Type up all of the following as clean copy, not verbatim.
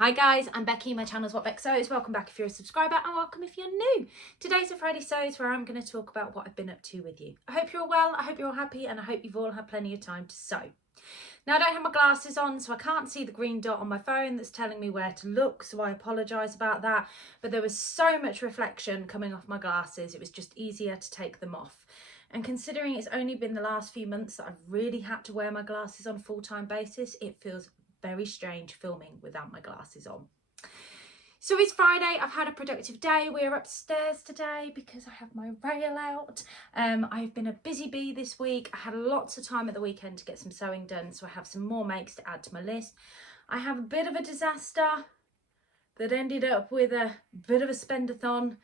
Hi guys, I'm Becky, my channel's What Beck Sews. Welcome back if you're a subscriber and welcome if you're new. Today's a Friday Sews where I'm going to talk about what I've been up to with you. I hope you're all well, I hope you're all happy and I hope you've all had plenty of time to sew. Now I don't have my glasses on so I can't see the green dot on my phone that's telling me where to look, so I apologise about that, but there was so much reflection coming off my glasses it was just easier to take them off. And considering it's only been the last few months that I've really had to wear my glasses on a full-time basis, it feels very strange filming without my glasses on. So it's Friday, I've had a productive day. We're upstairs today because I have my rail out. I've been a busy bee this week. I had lots of time at the weekend to get some sewing done, so I have some more makes to add to my list. I have a bit of a disaster that ended up with a bit of a spendathon,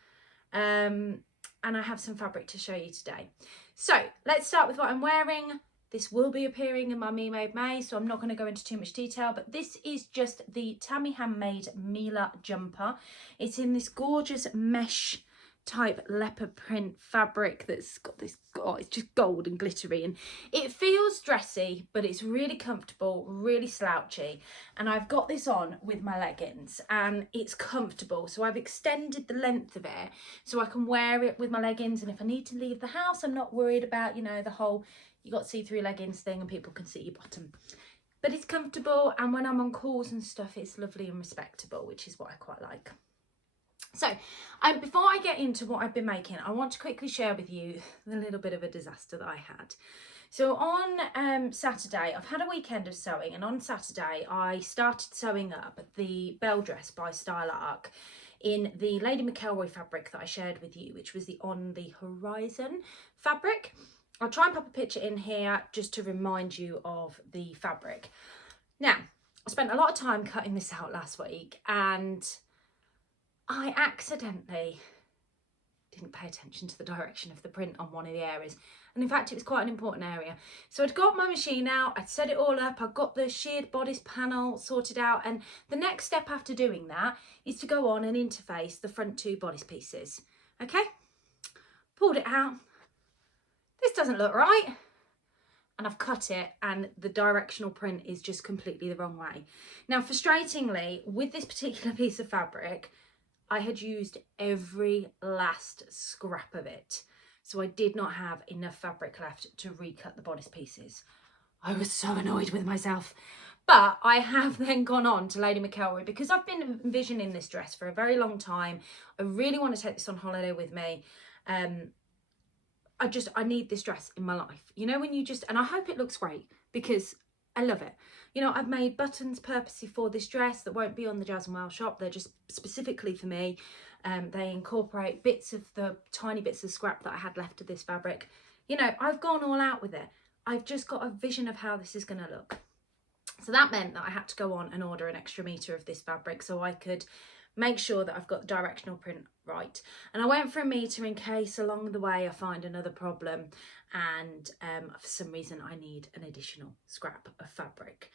and I have some fabric to show you today. So let's start with what I'm wearing. This will be appearing in my Me Made May, so I'm not going to go into too much detail, but this is just the Tammy Handmade Mila jumper. It's in this gorgeous mesh type leopard print fabric that's got this, oh, it's just gold and glittery, and it feels dressy, but it's really comfortable, really slouchy, and I've got this on with my leggings and it's comfortable, so I've extended the length of it so I can wear it with my leggings, and if I need to leave the house I'm not worried about, you know, the whole you got see-through leggings thing and people can see your bottom. But it's comfortable, and when I'm on calls and stuff it's lovely and respectable, which is what I quite like. So before I get into what I've been making, I want to quickly share with you the little bit of a disaster that I had. So on Saturday, I've had a weekend of sewing, and on Saturday I started sewing up the bell dress by Style Arc in the Lady McElroy fabric that I shared with you, which was the On the Horizon fabric. I'll try and pop a picture in here just to remind you of the fabric. Now, I spent a lot of time cutting this out last week and I accidentally didn't pay attention to the direction of the print on one of the areas. And in fact, it was quite an important area. So I'd got my machine out, I'd set it all up, I got the sheared bodice panel sorted out. And the next step after doing that is to go on and interface the front two bodice pieces. Okay, pulled it out. This doesn't look right, and I've cut it and the directional print is just completely the wrong way. Now, frustratingly, with this particular piece of fabric, I had used every last scrap of it, so I did not have enough fabric left to recut the bodice pieces. I was so annoyed with myself, but I have then gone on to Lady McElroy because I've been envisioning this dress for a very long time. I really want to take this on holiday with me. I need this dress in my life, you know, when you just, and I hope it looks great because I love it. You know, I've made buttons purposely for this dress that won't be on the Jazz and Well shop. They're just specifically for me. They incorporate bits of the tiny bits of scrap that I had left of this fabric. You know, I've gone all out with it. I've just got a vision of how this is going to look. So that meant that I had to go on and order an extra metre of this fabric so I could make sure that I've got the directional print right. And I went for a metre in case along the way I find another problem and for some reason I need an additional scrap of fabric.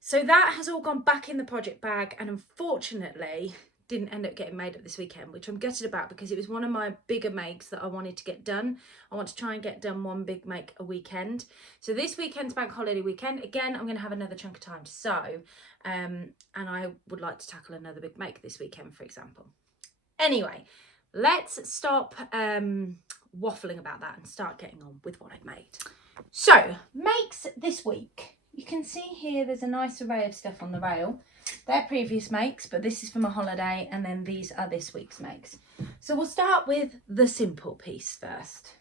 So that has all gone back in the project bag, and unfortunately didn't end up getting made up this weekend, which I'm gutted about because it was one of my bigger makes that I wanted to get done. I want to try and get done one big make a weekend. So this weekend's bank holiday weekend. Again, I'm going to have another chunk of time to sew, and I would like to tackle another big make this weekend, for example. Anyway, let's stop waffling about that and start getting on with what I've made. So, makes this week. You can see here there's a nice array of stuff on the rail. They're previous makes, but this is for my holiday, and then these are this week's makes. So we'll start with the simple piece first.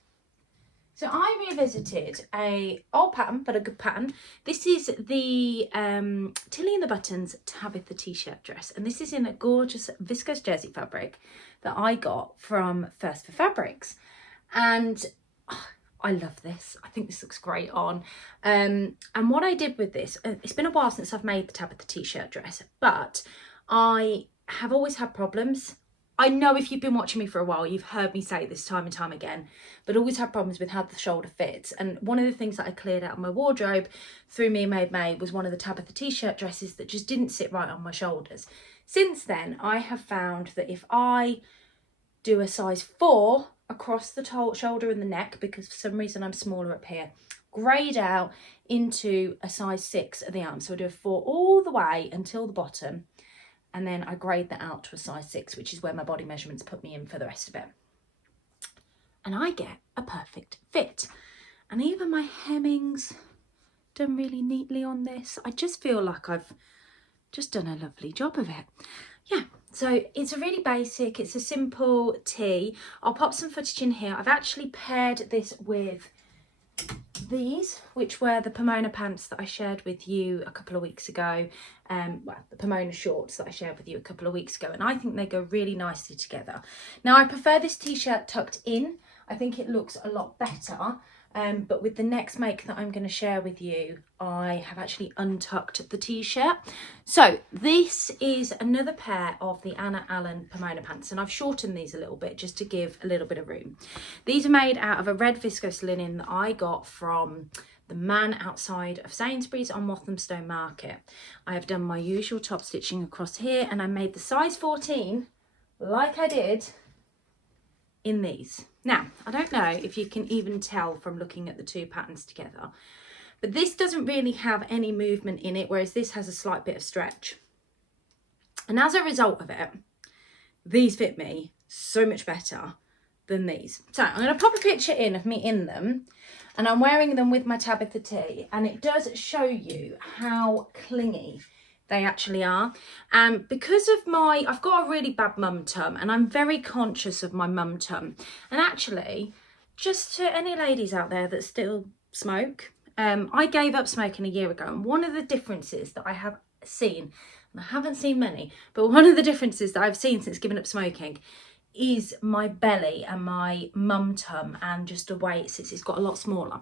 So I revisited a old pattern, but a good pattern. This is the Tilly and the Buttons Tabitha T-shirt dress, and this is in a gorgeous viscose jersey fabric that I got from First for Fabrics, and I love this. I think this looks great on. And what I did with this, it's been a while since I've made the Tabitha T-shirt dress, but I have always had problems. I know if you've been watching me for a while, you've heard me say this time and time again, but always had problems with how the shoulder fits. And one of the things that I cleared out of my wardrobe through Me Made May was one of the Tabitha T-shirt dresses that just didn't sit right on my shoulders. Since then, I have found that if I do a size 4 across the shoulder and the neck, because for some reason I'm smaller up here, grade out into a size 6 at the arm. So I do a 4 all the way until the bottom, and then I grade that out to a size 6, which is where my body measurements put me in for the rest of it. And I get a perfect fit. And even my hemmings done really neatly on this. I just feel like I've just done a lovely job of it. Yeah, so it's a really basic, it's a simple tee. I'll pop some footage in here. I've actually paired this with these, which were the Pomona pants that I shared with you a couple of weeks ago. Well, the Pomona shorts that I shared with you a couple of weeks ago, and I think they go really nicely together. Now, I prefer this t-shirt tucked in. I think it looks a lot better. But with the next make that I'm going to share with you, I have actually untucked the t-shirt. So this is another pair of the Anna Allen Pomona pants, and I've shortened these a little bit just to give a little bit of room. These are made out of a red viscose linen that I got from the man outside of Sainsbury's on Walthamstow Market. I have done my usual top stitching across here, and I made the size 14 like I did in these. Now, I don't know if you can even tell from looking at the two patterns together, but this doesn't really have any movement in it, whereas this has a slight bit of stretch. And as a result of it, these fit me so much better than these. So I'm going to pop a picture in of me in them, and I'm wearing them with my Tabitha T, and it does show you how clingy they actually are. And because of I've got a really bad mum tum, and I'm very conscious of my mum tum. And actually, just to any ladies out there that still smoke, I gave up smoking a year ago, and one of the differences that I have seen, and I haven't seen many, but one of the differences that I've seen since giving up smoking is my belly and my mum tum, and just the way it's got a lot smaller.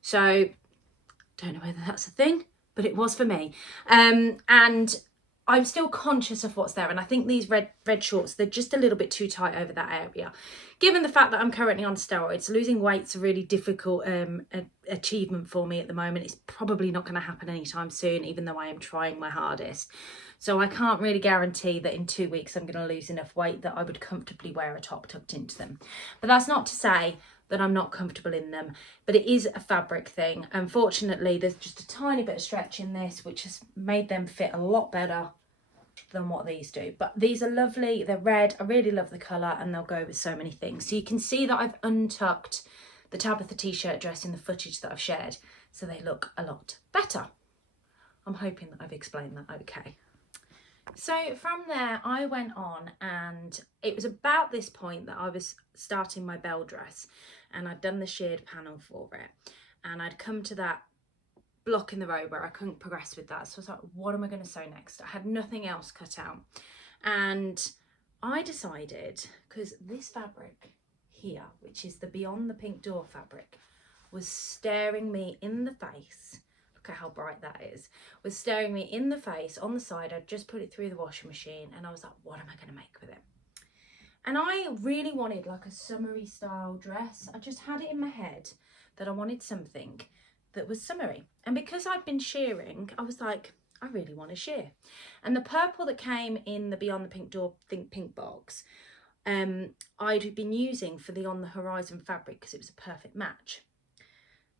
So don't know whether that's a thing, but it was for me. And I'm still conscious of what's there, and I think these red shorts, they're just a little bit too tight over that area. Given the fact that I'm currently on steroids, losing weight's a really difficult achievement for me at the moment. It's probably not going to happen anytime soon, even though I am trying my hardest. So I can't really guarantee that in 2 weeks I'm going to lose enough weight that I would comfortably wear a top tucked into them. But that's not to say that I'm not comfortable in them, but it is a fabric thing. Unfortunately, there's just a tiny bit of stretch in this, which has made them fit a lot better than what these do. But these are lovely, they're red, I really love the colour, and they'll go with so many things. So you can see that I've untucked the Tabitha T-shirt dress in the footage that I've shared, so they look a lot better. I'm hoping that I've explained that okay. So from there I went on, and it was about this point that I was starting my bell dress, and I'd done the sheared panel for it, and I'd come to that block in the road where I couldn't progress with that. So I was like, what am I going to sew next? I had nothing else cut out, and I decided, because this fabric here, which is the Beyond the Pink Door fabric, was staring me in the face. Look at how bright that is. Was staring me in the face on the side. I'd just put it through the washing machine, and I was like, what am I going to make with it? And I really wanted like a summery style dress. I just had it in my head that I wanted something that was summery. And because I'd been shearing, I was like, I really want to shear. And the purple that came in the Beyond the Pink Door Think Pink box, I'd been using for the On the Horizon fabric because it was a perfect match.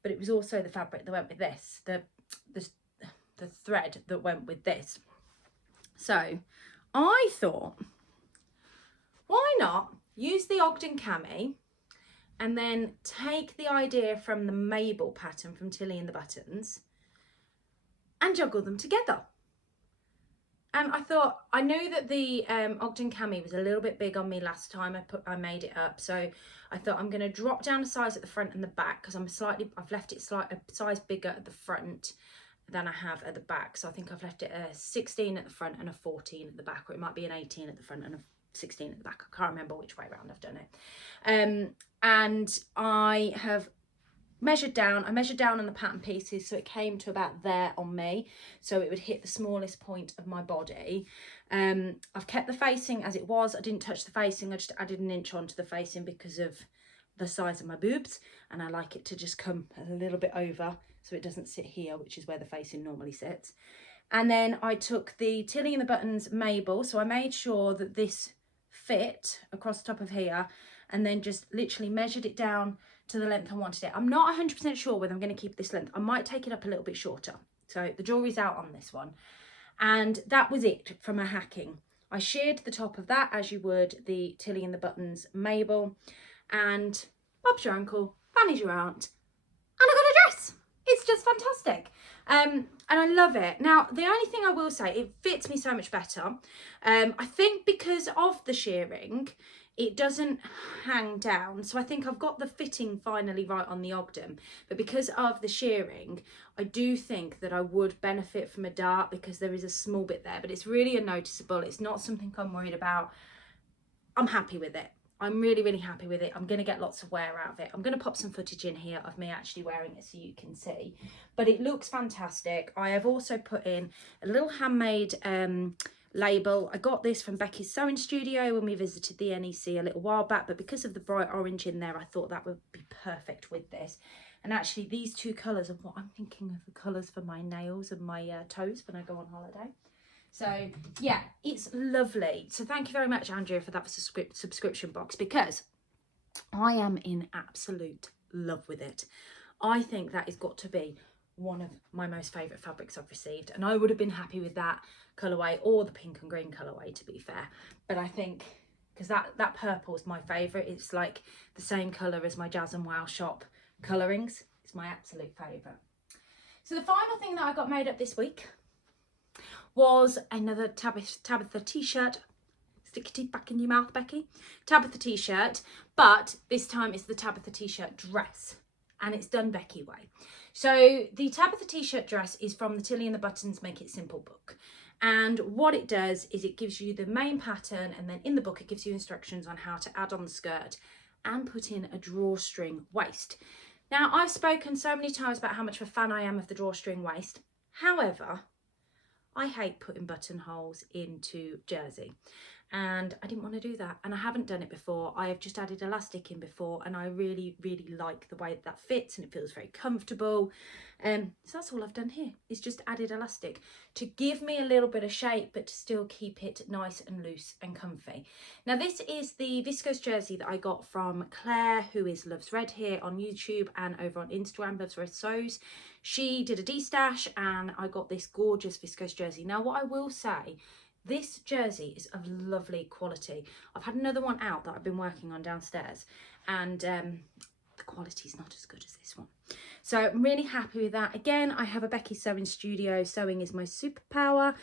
But it was also the fabric that went with this, the thread that went with this. So I thought, why not use the Ogden cami and then take the idea from the Mabel pattern from Tilly and the Buttons and juggle them together. And I thought, I knew that the Ogden cami was a little bit big on me last time I made it up, so I thought I'm going to drop down a size at the front and the back, because I've left it a size bigger at the front than I have at the back. So I think I've left it a 16 at the front and a 14 at the back, or it might be an 18 at the front and a 16 at the back. I can't remember which way around I've done it. And I have measured down. I measured down on the pattern pieces, so it came to about there on me, so it would hit the smallest point of my body. I've kept the facing as it was. I didn't touch the facing. I just added an inch onto the facing because of the size of my boobs, and I like it to just come a little bit over so it doesn't sit here, which is where the facing normally sits. And then I took the Tilly and the Buttons Mabel, so I made sure that this fit across the top of here, and then just literally measured it down to the length I wanted it. I'm not 100% sure whether I'm going to keep this length. I might take it up a little bit shorter. So the jewelry's out on this one. And that was it for my hacking. I sheared the top of that as you would the Tilly and the Buttons Mabel, and Bob's your uncle, Fanny's your aunt, and I got a dress. It's just fantastic. And I love it. Now, the only thing I will say, it fits me so much better. I think because of the shearing, it doesn't hang down. So I think I've got the fitting finally right on the Ogden. But because of the shearing, I do think that I would benefit from a dart because there is a small bit there. But it's really unnoticeable. It's not something I'm worried about. I'm happy with it. I'm really, really happy with it. I'm going to get lots of wear out of it. I'm going to pop some footage in here of me actually wearing it so you can see. But it looks fantastic. I have also put in a little handmade label. I got this from Becky's Sewing Studio when we visited the NEC a little while back. But because of the bright orange in there, I thought that would be perfect with this. And actually these two colours are what I'm thinking of the colours for my nails and my toes when I go on holiday. So yeah, it's lovely. So thank you very much, Andrea, for that subscription box, because I am in absolute love with it. I think that has got to be one of my most favourite fabrics I've received, and I would have been happy with that colourway or the pink and green colourway, to be fair. But I think because that purple is my favourite, it's like the same colour as my Jazz and Wow shop colourings. It's my absolute favourite. So the final thing that I got made up this week was another Tabitha T-shirt. Stick your teeth back in your mouth, Becky. Tabitha T-shirt, but this time it's the Tabitha T-shirt dress, and it's done Becky way. So the Tabitha T-shirt dress is from the Tilly and the Buttons Make It Simple book. And what it does is it gives you the main pattern, and then in the book it gives you instructions on how to add on the skirt and put in a drawstring waist. Now, I've spoken so many times about how much of a fan I am of the drawstring waist. However, I hate putting buttonholes into jersey, and I didn't want to do that, and I haven't done it before. I have just added elastic in before, and I really, really like the way that fits, and it feels very comfortable. So that's all I've done here, is just added elastic to give me a little bit of shape, but to still keep it nice and loose and comfy. Now, this is the viscose jersey that I got from Claire, who is Loves Red here on YouTube and over on Instagram, Loves Red Sews. She did a D-stash, and I got this gorgeous viscose jersey. Now, what I will say, this jersey is of lovely quality. I've had another one out that I've been working on downstairs, and the quality is not as good as this one. So I'm really happy with that. Again, I have a Becky Sewing Studio, Sewing is My Superpower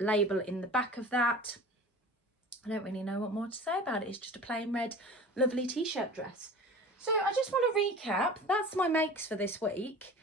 label in the back of that. I don't really know what more to say about it. It's just a plain red, lovely T-shirt dress. So I just want to recap. That's my makes for this week.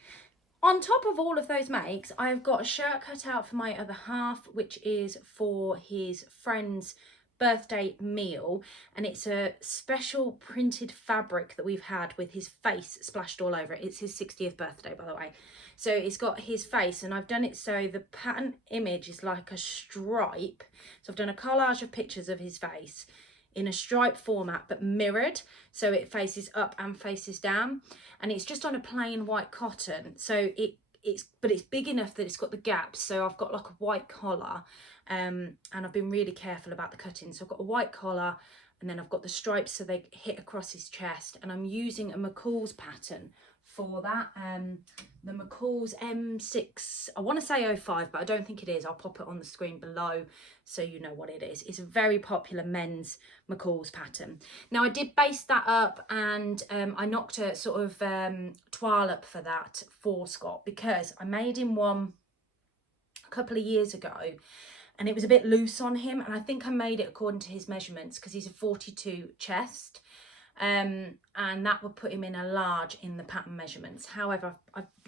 On top of all of those makes, I've got a shirt cut out for my other half, which is for his friend's birthday meal, and it's a special printed fabric that we've had with his face splashed all over it. It's his 60th birthday, by the way, so it's got his face, and I've done it so the pattern image is like a stripe. So I've done a collage of pictures of his face in a stripe format, but mirrored, so it faces up and faces down, and it's just on a plain white cotton. So it's big enough that it's got the gaps, so I've got like a white collar, and I've been really careful about the cutting. So I've got a white collar, and then I've got the stripes so they hit across his chest, and I'm using a McCall's pattern for that. The McCall's M6, I want to say 05, but I don't think it is. I'll pop it on the screen below so you know what it is. It's a very popular men's McCall's pattern. Now, I did base that up, and I knocked a sort of toile up for that for Scott, because I made him one a couple of years ago, and it was a bit loose on him, and I think I made it according to his measurements, because he's a 42 chest, and that would put him in a large in the pattern measurements. However,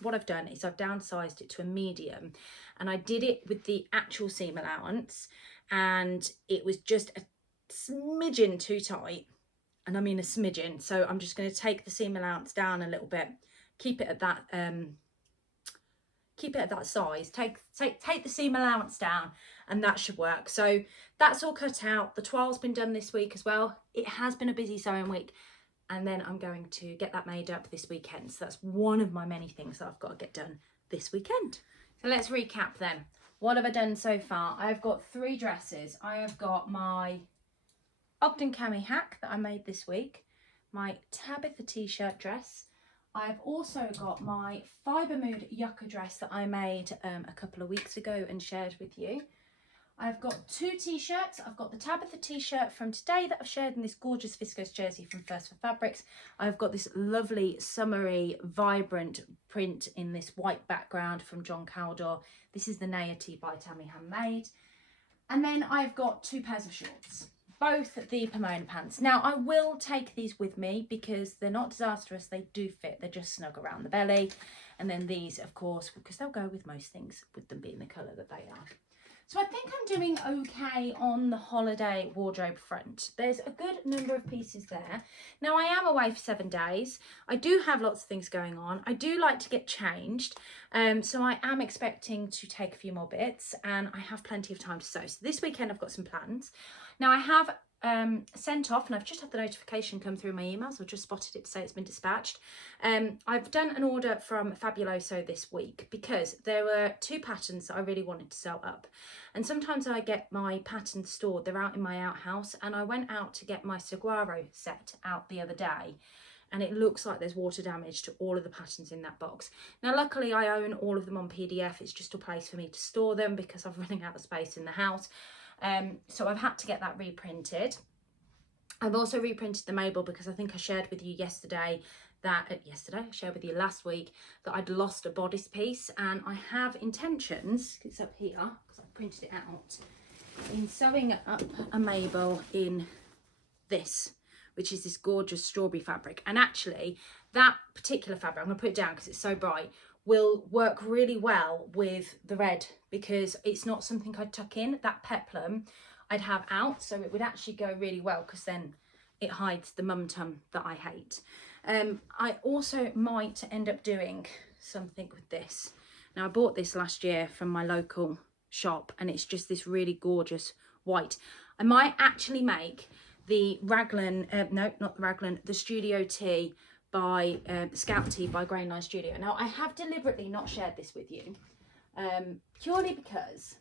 what I've done is I've downsized it to a medium, and I did it with the actual seam allowance, and it was just a smidgen too tight, and I mean a smidgen. So I'm just going to take the seam allowance down a little bit, keep it at that size, take the seam allowance down, and that should work. So that's all cut out. The toile's been done this week as well. It has been a busy sewing week, and then I'm going to get that made up this weekend. So that's one of my many things that I've got to get done this weekend. So let's recap then. What have I done so far? I've got 3 dresses. I have got my Ogden cami hack that I made this week, my Tabitha T-shirt dress. I've also got my Fibre Mood yucca dress that I made a couple of weeks ago and shared with you. I've got 2 t-shirts. I've got the Tabitha T-shirt from today that I've shared in this gorgeous viscose jersey from First for Fabrics. I've got this lovely summery vibrant print in this white background from John Caldor. This is the Naya Tee by Tammy Handmade. And then I've got 2 pairs of shorts, both the Pomona pants. Now I will take these with me because they're not disastrous. They do fit. They're just snug around the belly. And then these, of course, because they'll go with most things, with them being the colour that they are. So I think I'm doing okay on the holiday wardrobe front. There's a good number of pieces there. Now I am away for 7 days. I do have lots of things going on. I do like to get changed. So I am expecting to take a few more bits and I have plenty of time to sew. So this weekend I've got some plans. Now I have sent off, and I've just had the notification come through my emails. I've just spotted it to say it's been dispatched. I've done an order from Fabuloso this week because there were 2 patterns that I really wanted to sew up. And sometimes I get my patterns stored, they're out in my outhouse, and I went out to get my saguaro set out the other day and it looks like there's water damage to all of the patterns in that box. Now luckily I own all of them on PDF, it's just a place for me to store them because I'm running out of space in the house. So I've had to get that reprinted. I've also reprinted the Mabel because I think I shared with you yesterday that, I shared with you last week that I'd lost a bodice piece, and I have intentions, it's up here because I printed it out, in sewing up a Mabel in this, which is this gorgeous strawberry fabric. And actually that particular fabric, I'm going to put it down because it's so bright, will work really well with the red because it's not something I'd tuck in. That peplum I'd have out, so it would actually go really well because then it hides the mum tum that I hate. I also might end up doing something with this. Now I bought this last year from my local shop and it's just this really gorgeous white. I might actually make the raglan, no, not the raglan, the Studio Tee by Scout Tee by Grainline Studio. Now I have deliberately not shared this with you purely because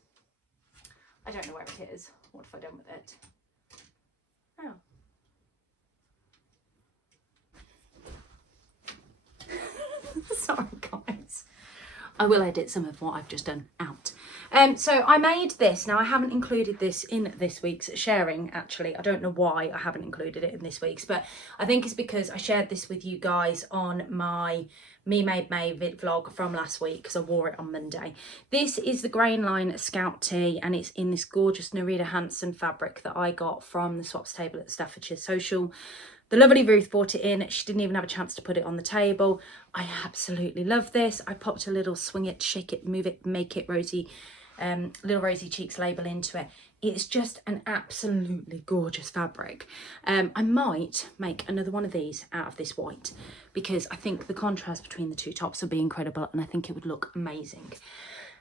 I don't know where it is. What have I done with it? Oh. Sorry guys, I will edit some of what I've just done out. So I made this. Now I haven't included this in this week's sharing actually. I don't know why I haven't included it in this week's, but I think it's because I shared this with you guys on my Me Made May vlog from last week because I wore it on Monday. This is the Grainline Scout Tee and it's in this gorgeous Nerida Hansen fabric that I got from the swaps table at Staffordshire Social. The lovely Ruth brought it in. She didn't even have a chance to put it on the table. I absolutely love this. I popped a little swing it, shake it, move it, make it rosy, little rosy cheeks label into it. It's just an absolutely gorgeous fabric. I might make another one of these out of this white because I think the contrast between the 2 tops would be incredible and I think it would look amazing.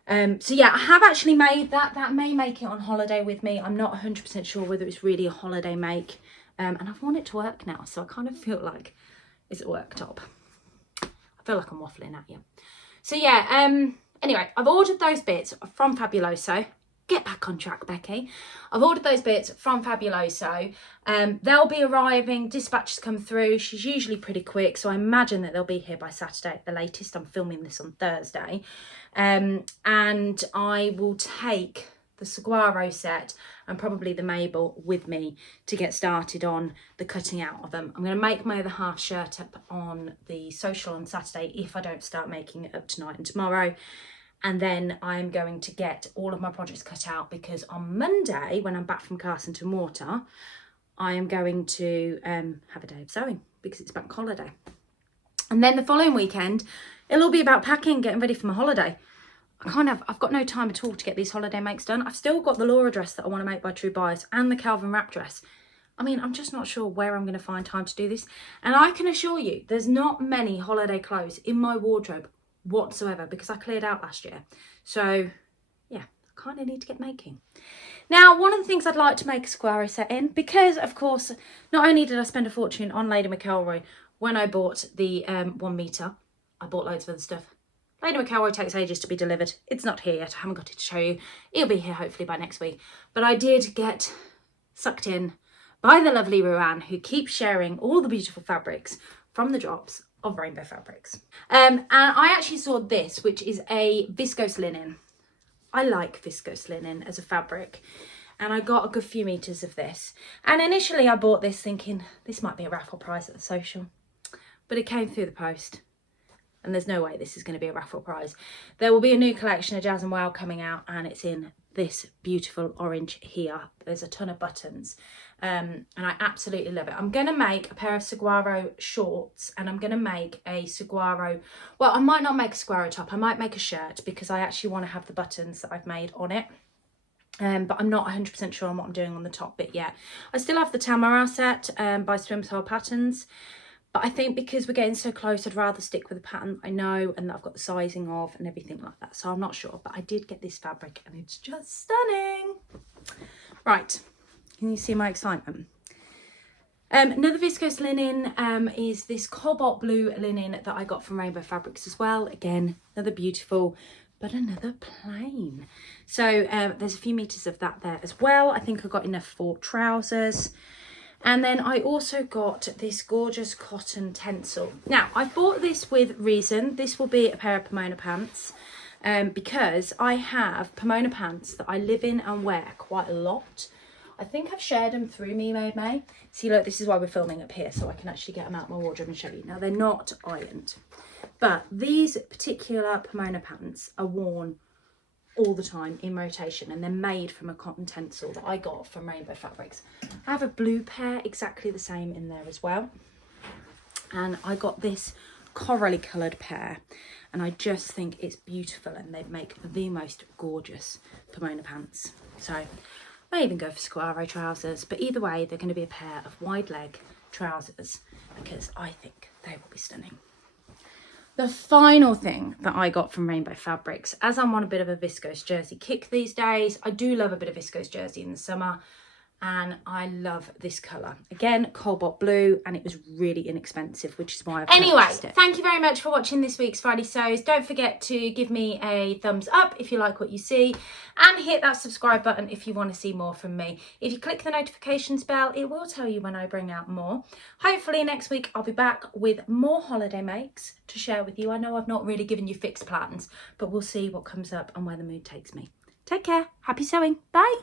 So yeah, I have actually made that. That may make it on holiday with me. I'm not 100% sure whether it's really a holiday make. And I've want it to work now, so I kind of feel like it's a work top. I feel like I'm waffling at you. So yeah, anyway, I've ordered those bits from Fabuloso. Get back on track, Becky. I've ordered those bits from Fabuloso. They'll be arriving, dispatches come through. She's usually pretty quick, so I imagine that they'll be here by Saturday at the latest. I'm filming this on Thursday. And I will take the saguaro set and probably the Mabel with me to get started on the cutting out of them. I'm going to make my other half shirt up on the social on Saturday if I don't start making it up tonight and tomorrow. And then I'm going to get all of my projects cut out because on Monday, when I'm back from Carson to Mortar, I am going to have a day of sewing because it's bank holiday. And then the following weekend, it'll all be about packing, getting ready for my holiday. I've got no time at all to get these holiday makes done. I've still got the Laura dress that I want to make by True Bias and the Calvin wrap dress. I mean, I'm just not sure where I'm going to find time to do this. And I can assure you, there's not many holiday clothes in my wardrobe whatsoever because I cleared out last year. So yeah, I kind of need to get making. Now, one of the things I'd like to make a saguaro set in because, of course, not only did I spend a fortune on Lady McElroy when I bought the 1 metre, I bought loads of other stuff. Lady McElroy takes ages to be delivered. It's not here yet. I haven't got it to show you. It'll be here hopefully by next week. But I did get sucked in by the lovely Ruan, who keeps sharing all the beautiful fabrics from the drops of Rainbow Fabrics. And I actually saw this, which is a viscose linen. I like viscose linen as a fabric, and I got a good few meters of this. And initially I bought this thinking this might be a raffle prize at the social, but it came through the post, and there's no way this is going to be a raffle prize. There will be a new collection of Jazz and Wow coming out, and it's in this beautiful orange here. There's a ton of buttons, and I absolutely love it. I'm going to make a pair of saguaro shorts, and I'm going to make a saguaro, well, I might not make a saguaro top, I might make a shirt, because I actually want to have the buttons that I've made on it. But I'm not 100% sure on what I'm doing on the top bit yet. I still have the Tamara set by Swim Soul Patterns, but I think because we're getting so close, I'd rather stick with the pattern I know and that I've got the sizing of and everything like that. So I'm not sure, but I did get this fabric and it's just stunning. Right, can you see my excitement? Another viscose linen is this cobalt blue linen that I got from Rainbow Fabrics as well. Again, another beautiful, but another plain. So there's a few meters of that there as well. I think I got enough for trousers. And then I also got this gorgeous cotton tencel. Now, I bought this with reason. This will be a pair of Pomona pants because I have Pomona pants that I live in and wear quite a lot. I think I've shared them through Me Made May. See, look, this is why we're filming up here, so I can actually get them out of my wardrobe and show you. Now, they're not ironed, but these particular Pomona pants are worn all the time in rotation, and they're made from a cotton tencel that I got from Rainbow Fabrics. I have a blue pair exactly the same in there as well, and I got this corally coloured pair, and I just think it's beautiful, and they make the most gorgeous Pomona pants. So I may even go for saguaro trousers, but either way they're going to be a pair of wide leg trousers because I think they will be stunning. The final thing that I got from Rainbow Fabrics, as I'm on a bit of a viscose jersey kick these days, I do love a bit of viscose jersey in the summer, and I love this colour. Again, cobalt blue, and it was really inexpensive, which is why I've purchased it. Thank you very much for watching this week's Friday Sews. Don't forget to give me a thumbs up if you like what you see, and hit that subscribe button if you want to see more from me. If you click the notifications bell, it will tell you when I bring out more. Hopefully next week I'll be back with more holiday makes to share with you. I know I've not really given you fixed plans, but we'll see what comes up and where the mood takes me. Take care. Happy sewing. Bye.